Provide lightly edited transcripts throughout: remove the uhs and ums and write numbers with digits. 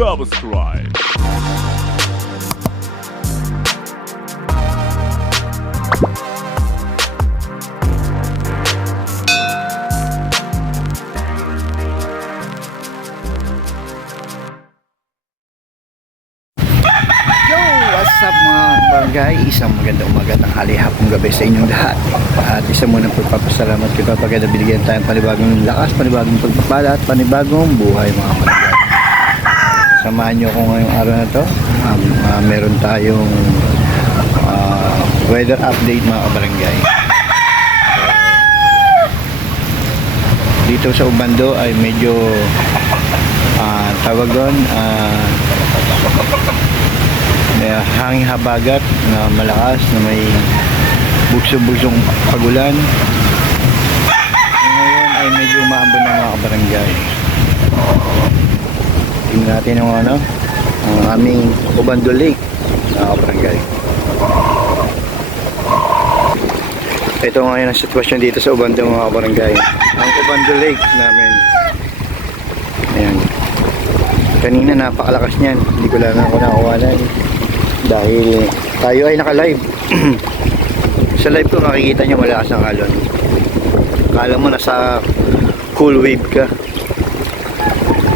subscribe. What's up mga barangay? Isang magandang umaga, tanghali, hapong gabi sa inyong lahat. At isa muna pagpapasalamat kay Papa na binigyan tayong panibagong lakas, panibagong pagpapala at panibagong buhay mga barangay. Samahan nyo ko ngayong araw na to. Meron tayong weather update mga barangay. Dito sa Ubando ay medyo tawag doon may hangin habagat na malakas na may bugso-bugsong pagulan. Ngayon ay medyo umaambon ng mga kabarangay. Tingnan natin yung ang aming Ubando Lake mga kabarangay. Ito ngayon ang sitwasyon dito sa Ubando mga kabarangay. Ang Ubando Lake namin. Ayan. Kanina napakalakas niyan. Hindi ko lang ako nakuwanan. Dahil tayo ay naka-live. Sa live ko makikita nyo malakas ang alon. Kala mo nasa cool wave ka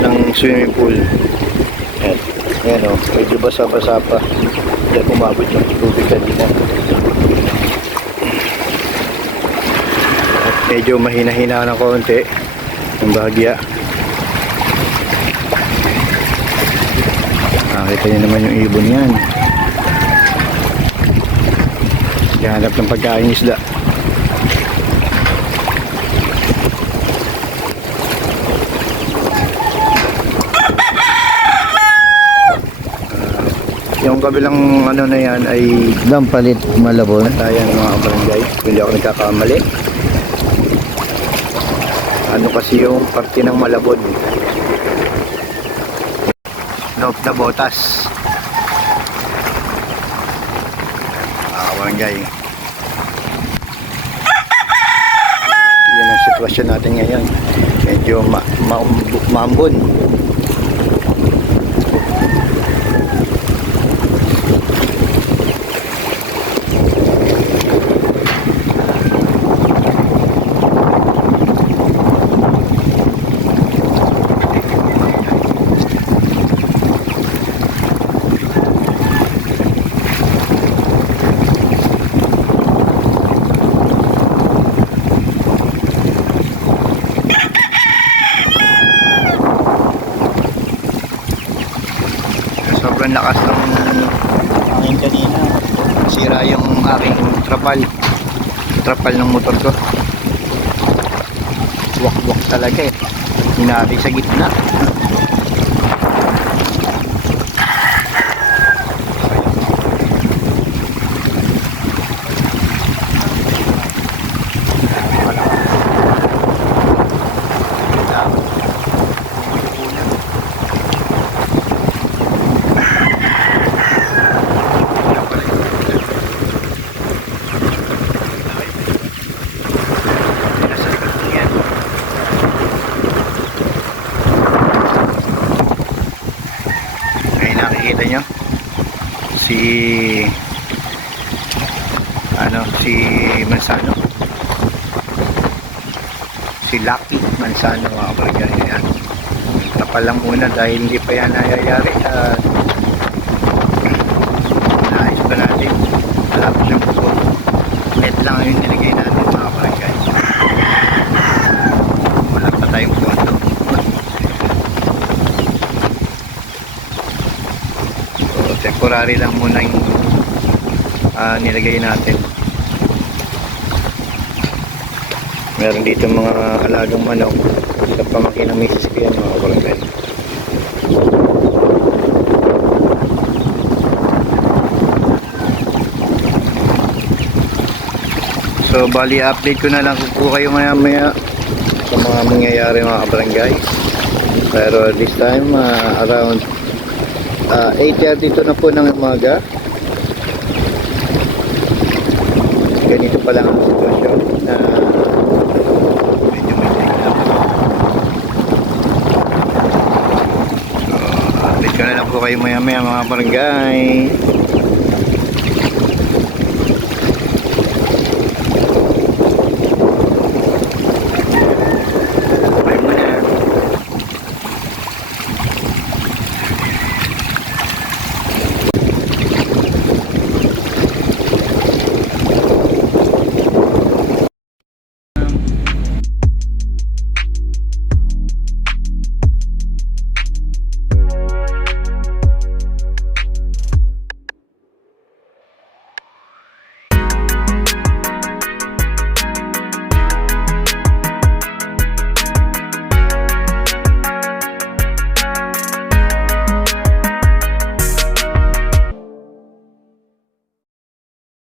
ng swimming pool. Ayan o, medyo basa-basa pa. Hindi umabot yung tubig kanina. At medyo mahina-hina ng konti yung bahagya. Nakita nyo naman yung ibon yan. Hanap ng pagkain isda. Yung kabilang ano na yan ay Dampalit, Malabon. Ayan mga barangay, hindi ako nagkakamali. Ano kasi yung parte ng Malabon? Loob na Botas. Barangay. Yan ang sitwasyon natin ngayon. Medyo maambon. Sobrang lakas ng hangin kanina. Sira yung aking trapal ng motor ko. Wak-wak talaga eh. Hinari sa gitna. Nakikita nyo si Mansano, si Lucky Mansano mga kabarangay. Yan, tapal lang muna dahil hindi pa yan nangyayari at naayos pa natin. Malapit siyang puso, net lang yung nilagay natin mga kabarangay. Wala pa tayong pondo. Temporary lang muna yung nilagay natin. Meron dito mga alagang manok sa pamangkin ng misis ko yan mga kabarangay. So bali update ko na lang po kayo maya maya sa mga mangyayari mga kabarangay. Pero this time around 8:32 na po ng umaga. Ganito pa lang ang sitwasyon na medyo may tingin lang. So, Update ko na lang po kayo maya maya mga barangay.